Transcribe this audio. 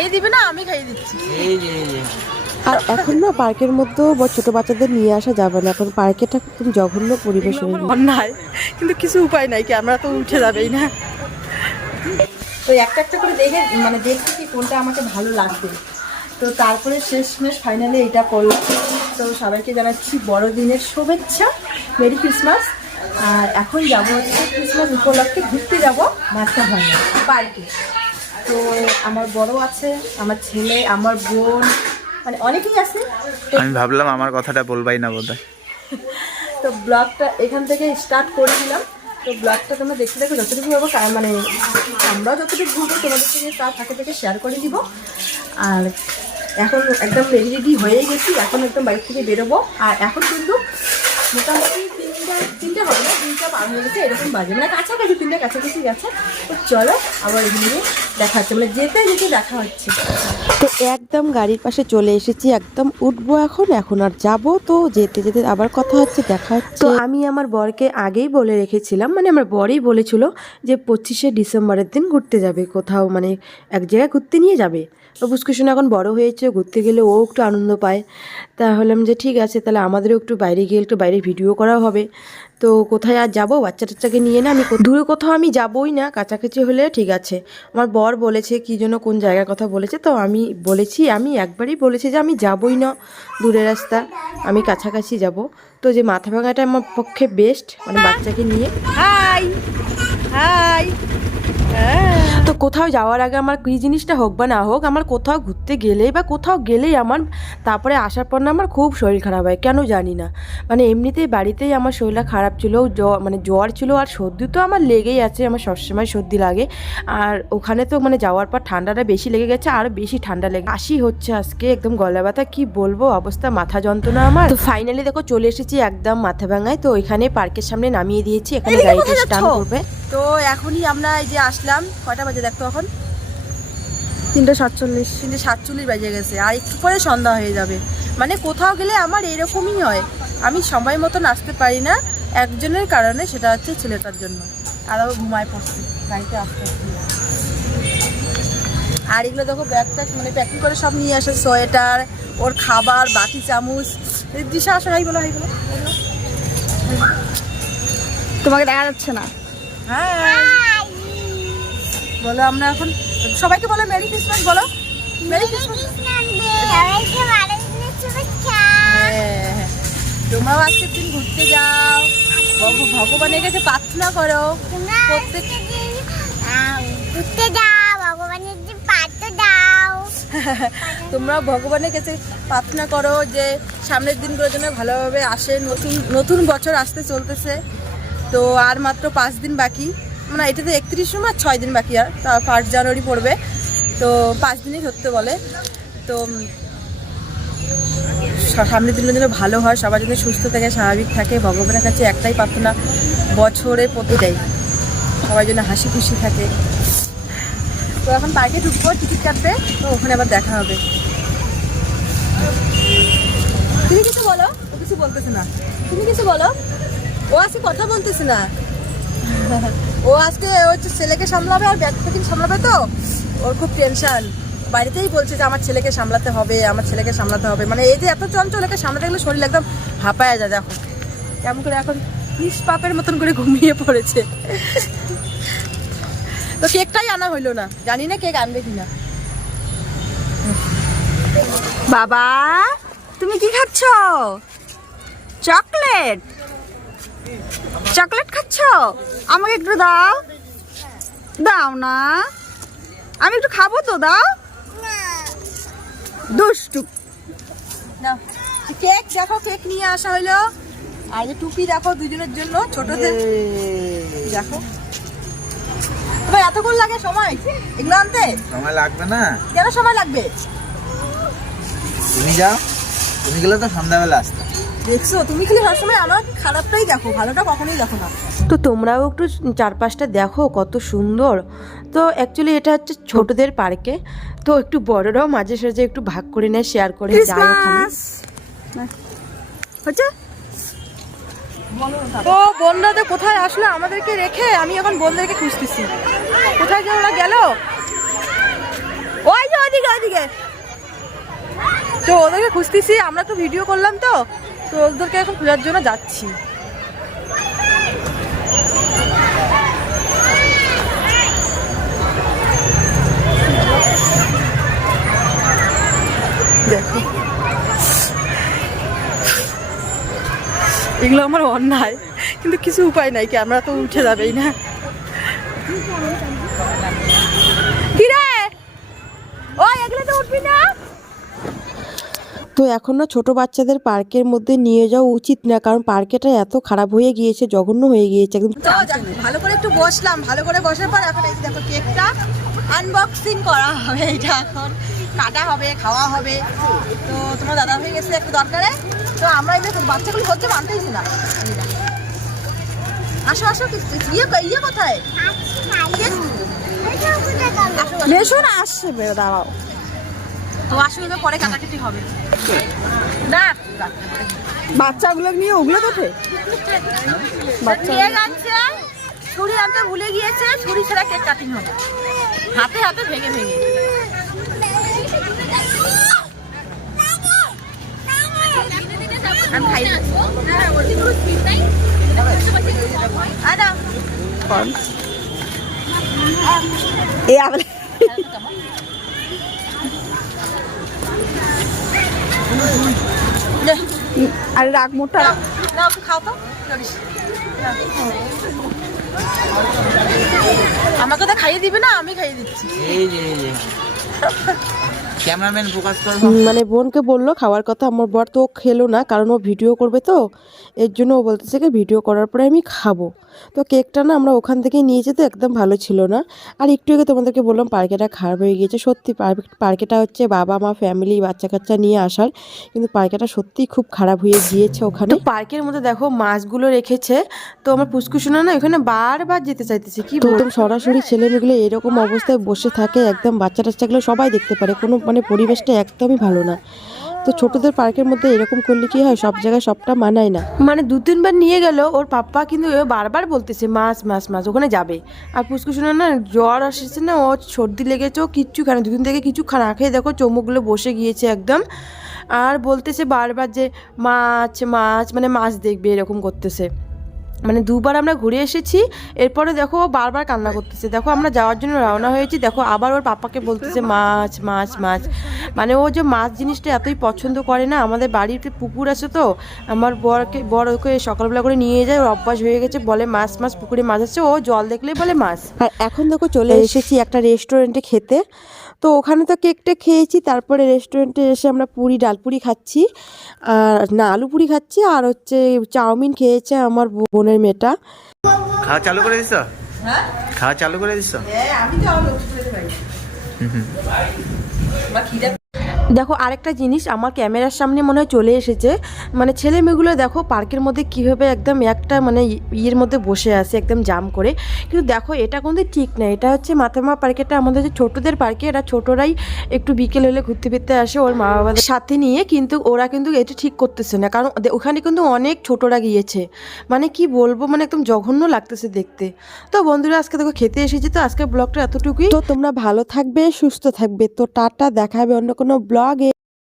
খাইয়ে দিবে না, আমি খাইয়ে দিচ্ছি। আর এখন না পার্কের মধ্যেও ছোট বাচ্চাদের নিয়ে আসা যাবে না, এখন পার্কেটা খুব জঘন্য পরিবেশ হয়ে গেছে। অন্যায়, কিন্তু কিছু উপায় নাই, ক্যামেরা তো উঠে যাবেই না। তো একটা একটা করে দেখে মানে দেখছি কি কোনটা আমাকে ভালো লাগবে। তো তারপরে শেষমেশ ফাইনালি এটা করলাম। তো সবাইকে জানাচ্ছি বড়দিনের শুভেচ্ছা, মেরি ক্রিসমাস। আর এখন যাবো হচ্ছে ক্রিসমাস উপলক্ষে ঘুরতে যাবো মাথাভাঙা পার্কে। তো আমার বড় আছে, আমার ছেলে, আমার বোন, মানে অনেকেই আছে। আমি ভাবলাম আমার কথাটা বলবাই না বোধহয়। তো ব্লগটা এখান থেকে স্টার্ট করে দিলাম। তো ব্লগটা তোমরা দেখতে দেখো যতটুকু পাবো, মানে আমরাও যতটুকু ঘুরবো তোমাদের থেকে তার ফাঁকে থেকে শেয়ার করে দিব। আর এখন একদম রেডি হয়ে গেছি, এখন একদম বাইরে থেকে বেরোবো। আর এখন কিন্তু মোটামুটি তিনটে হবে না, 2টা পার হয়ে গেছে এরকম বাজে, মানে কাছাকাছি 3টে কাছাকাছি গেছে। তো চলো আবার এগুলো দেখা হচ্ছে, মানে যেতে যেতে দেখা হচ্ছে। তো একদম গাড়ির পাশে চলে এসেছি, একদম উঠবো এখন আর যাবো। তো যেতে যেতে আবার কথা হচ্ছে, দেখা হচ্ছে। তো আমি আমার বরকে আগেই বলে রেখেছিলাম, মানে আমার বরই বলেছিল যে 25শে ডিসেম্বরের দিন ঘুরতে যাবে কোথাও, মানে এক জায়গায় ঘুরতে নিয়ে যাবে। তো পুষ্কুশন এখন বড় হয়েছে, ঘুরতে গেলে ও একটু আনন্দ পায়। তা হলাম যে ঠিক আছে, তাহলে আমাদেরও একটু বাইরে গিয়ে একটু বাইরে ভিডিও করাও হবে। তো কোথায় আর যাবো, বাচ্চা টাচ্চাকে নিয়ে না আমি দূরে কোথাও আমি যাবোই না, কাছাকাছি হলে ঠিক আছে। আমার বর বলেছে কি জন্য কোন জায়গার কথা বলেছে, তো আমি বলেছি, আমি একবারই বলেছি যে আমি যাবোই না দূরের রাস্তা, আমি কাছাকাছি যাব। তো যে মাথাভাঙাটা আমার পক্ষে বেস্ট, মানে বাচ্চাকে নিয়ে। High high. তো কোথাও যাওয়ার আগে আমার কী জিনিসটা হোক বা না হোক, আমার কোথাও ঘুরতে গেলেই বা কোথাও গেলেই আমার তারপরে আসার পর না আমার খুব শরীর খারাপ হয়, কেন জানি না। মানে এমনিতেই বাড়িতেই আমার শরীরটা খারাপ ছিল, মানে জ্বর ছিল, আর সর্দি তো আমার লেগেই আছে, আমার সবসময় সর্দি লাগে। আর ওখানে তো মানে যাওয়ার পর ঠান্ডাটা বেশি লেগে গেছে, আর বেশি ঠান্ডা লেগে কাশি হচ্ছে আজকে, একদম গলা ব্যথা, কি বলবো অবস্থা, মাথা যন্ত্রণা আমার। তো ফাইনালি দেখো চলে এসেছি একদম মাথাভাঙায়। তো ওইখানে পার্কের সামনে নামিয়ে দিয়েছি, এখানে গাড়িটা স্টার্ট করবে। তো এখনই আমরা এই যে আসলাম, কয়টা বাজে দেখতো এখন? 3:47 বাজে গেছে, আর একটু পরে সন্ধ্যা হয়ে যাবে। মানে কোথাও গেলে আমার এরকমই হয়, আমি সময় মতন আসতে পারি না একজনের কারণে, সেটা হচ্ছে ছেলেটার জন্য। আর ও ঘুমায় পড়ছে গাড়িতে আসতে। আর এগুলো দেখো ব্যাগটা মানে প্যাকিং করে সব নিয়ে আসে, সোয়েটার, ওর খাবার, বাটি চামচ। দিশা আসো, হাই বলো, হাই বলো। তোমাকে দেখা যাচ্ছে না। হ্যাঁ বলো, আমরা এখন সবাইকে বলো মেরি ক্রিসমাস, বলো মেরি ক্রিসমাস। তোমরাও আজকের দিন ঘুরতে যাও, ভগবানের কাছে প্রার্থনা করো, প্রত্যেক ঘুরতে যাও, ভগবানের যে পাত্র দাও। তোমরাও ভগবানের কাছে প্রার্থনা করো যে সামনের দিনগুলোর জন্য ভালোভাবে আসে। নতুন বছর আসতে চলতেছে, তো আর মাত্র 5 দিন বাকি, মানে এটাতে 31 মাস, 6 দিন বাকি, আর 1 জানুয়ারি পড়বে। তো 5 দিনই ধরতে বলে। তো সামনের দিনের জন্য ভালো হয়, সবার জন্য সুস্থ থাকে, স্বাভাবিক থাকে, ভগবানের কাছে একটাই প্রার্থনা, বছরে প্রতিটাই সবার জন্য হাসি খুশি থাকে। তো এখন পার্কে ঢুকবো, টিকিট কাটবে, তো ওখানে আবার দেখা হবে। তুমি কিছু বলো, ও কিছু বলতেছে না। তুমি কিছু বলো, ও আজকে কথা বলতেছে না। ও আজকে হচ্ছে ছেলেকে সামলাবে আর ব্যাগ প্যাকিং সামলাবে, তো ওর খুব টেনশন। বাড়িতেই বলছে যে আমার ছেলেকে সামলাতে হবে, আমার ছেলেকে সামলাতে হবে। মানে এই যে এত চঞ্চল, একে সামলাতে গেলে শরীর একদম হাঁপায়া যায়। দেখো কেমন করে এখন নিষ্পাপের মতন করে ঘুমিয়ে পড়েছে। তো কেকটাই আনা হইলো না, জানি না কেক আনবে কিনা। বাবা তুমি কি খাচ্ছ? চকলেট? চকলেট খাচ্ছ? আমাকে একটু দাও, দাও না, আমি একটু খাবো তো, দাও। দুষ্টু। না কেক দেখো, কেক নিয়ে আসা হইলো। আর যে টুপি দেখো দুজনের জন্য, ছোটদের দেখো। ভাই এতক্ষণ লাগে সময় এগুলো আনতে? সময় লাগবে না। কেন সময় লাগবে? তুমি যাও, তুমি গেলে তো সন্ধ্যাবেলা আসতে। দেখছো, তুমি খালি সবসময় আমার খারাপটাই দেখো, ভালোটা কখনোই দেখো না। তো তোমরাও একটু চারপাশটা দেখো কত সুন্দর। তো অ্যাকচুয়ালি এটা হচ্ছে ছোটদের পার্কে, তো একটু বড়রাও মাঝে সাঝে একটু ভাগ করে নেয়, শেয়ার করে যায় ওখানে। হচ্ছে তো বোনরাতে কোথায় আসলো আমাদেরকে রেখে, আমি এখন বোনদেরকে খুঁজতেছি। কোথায় যে ওরা গেল? ওই যে ওদিকে তো ওদেরকে খুঁজতেছি, আমরা তো ভিডিও করলাম, তো তো ওদেরকে এখন খোঁজার জন্য যাচ্ছি। দেখো এগুলো আমার অন্যায়, কিন্তু কিছু উপায় নাই, ক্যামেরা তো উঠে যাবেই না। কি রে, ওই এগুলো তো উঠবি না। তো এখন না ছোটো বাচ্চাদের পার্কের মধ্যে নিয়ে যাওয়া উচিত না, কারণ পার্কেটা এত খারাপ হয়ে গিয়েছে, জঘন্য হয়ে গিয়েছে একদম। ভালো করে একটু বসলাম, ভালো করে বসার পর এখন এই দেখো কেকটা আনবক্সিং করা হবে, এটা এখন কাটা হবে, খাওয়া হবে। তো তোমার দাদা হয়ে গেছে একটু দরকারে, তো আমরা এগুলো বাচ্চাগুলো হচ্ছে মানতেইছি না। আসো আসো, ইয়ে কোথায় লেসুন আসবে, দাঁড়াও। তো আসলে পরে কাটাকাটি হবে না। বাচ্চাগুলো নিয়ে ওগুলো তোঠে। কেক আনছে, ছুরি আনতে ভুলে গিয়েছে, ছুরি ছাড়া কেক কাটিং হবে, হাতে হাতে ভেঙে ভেঙে। আমি খাই আরে রাগ মোটা না, খাও তো। আমাকে তো খাইয়ে দিবে না, আমি খাইয়ে দিচ্ছি। এই যে ক্যামেরাম্যান ফোকাস কর। মানে বোনকে বললো খাওয়ার কথা, আমার বর তো খেলো না, কারণ ও ভিডিও করবে, তো এর জন্য ও বলতেছে কি ভিডিও করার পরে আমি খাবো। তো কেকটা না আমরা ওখান থেকে নিয়েছি, তো একদম ভালো ছিল না। আর একটু আগে তোমাদেরকে বললাম পার্কেটা খারাপ হয়ে গিয়েছে, সত্যি পার্কেটা হচ্ছে বাবা মা ফ্যামিলি বাচ্চা কাচ্চা নিয়ে আসার, কিন্তু পার্কেটা সত্যিই খুব খারাপ হয়ে গিয়েছে। ওখানে পার্কের মধ্যে দেখো মাছগুলো রেখেছে, তো আমার পুষ্কুসোনা না ওখানে বারবার যেতে চাইতেছে, কি বলতাম সরাসরি ছেলেমেয়েগুলো এরকম অবস্থায় বসে থাকে, একদম বাচ্চা টাচ্চাগুলো সবাই দেখতে পারে, কোনো মানে পরিবেশটা একদমই ভালো না। তো ছোটদের পার্কের মধ্যে এরকম করলে কি হয়, সব জায়গায় সবটা মানায় না। মানে 2-3 বার নিয়ে গেল ওর পাপ্পা, কিন্তু ও বারবার বলতেছে মাছ মাছ মাছ, ওখানে যাবে। আর পুষ্কুসোনা না জ্বর আসছে না, ও সর্দি লেগেছে, ও কিচ্ছু খায় না, 2 দিন থেকে কিছু খানা খেয়ে দেখো চোমুকগুলো বসে গিয়েছে একদম। আর বলতেছে বারবার যে মাছ মাছ, মানে মাছ দেখবে, এরকম করতেছে। মানে 2বার আমরা ঘুরে এসেছি, এরপরে দেখো ও বারবার কান্না করতেছে। দেখো আমরা যাওয়ার জন্য রওনা হয়েছি, দেখো আবার ওর পাপাকে বলতেছে মাছ মাছ মাছ। মানে ও যে মাছ জিনিসটা এতই পছন্দ করে না, আমাদের বাড়িতে পুকুর আছে, তো আমার বর ওকে সকালবেলা করে নিয়ে যায়, ওর অভ্যাস হয়ে গেছে, বলে মাছ মাছ, পুকুরে মাছ আছে, ও জল দেখলেই বলে মাছ। আর এখন দেখো চলে এসেছি একটা রেস্টুরেন্টে খেতে, তো ওখানে তো কেকটা খেয়েছি, তারপরে রেস্টুরেন্টে এসে আমরা ডালপুরি খাচ্ছি, আর না আলু পুরি খাচ্ছি, আর হচ্ছে চাউমিন খেয়েছে আমার বোনের মেয়েটা। খাওয়া চালু করে দিছ? হ্যাঁ খাওয়া চালু করে দিছ? হ্যাঁ, আমি তো আমার লক্ষ্য করে পাই বা খিদে। দেখো আরেকটা জিনিস আমার ক্যামেরার সামনে মনে হয় চলে এসেছে, মানে ছেলে মেয়েগুলো দেখো পার্কের মধ্যে কীভাবে একদম একটা মানে ইয়ের মধ্যে বসে আছে একদম জাম করে, কিন্তু দেখো এটা কিন্তু ঠিক না। এটা হচ্ছে মাথামা পার্কেটা আমাদের যে ছোটদের পার্কে, এরা ছোটরাই একটু বিকেল হলে ঘুরতে ফিরতে আসে ওর মা বাবাদের সাথে নিয়ে, কিন্তু ওরা কিন্তু এটা ঠিক করতেছে না, কারণ ওখানে কিন্তু অনেক ছোটরা গিয়েছে, মানে কি বলবো, মানে একদম জঘন্য লাগতেছে দেখতে। তো বন্ধুরা আজকে দেখো খেতে এসেছি, তো আজকে ব্লগটা এতটুকুই। তো তোমরা ভালো থাকবে, সুস্থ থাকবে, তো টাটা, দেখা হবে অন্য কোনো ব্লগে।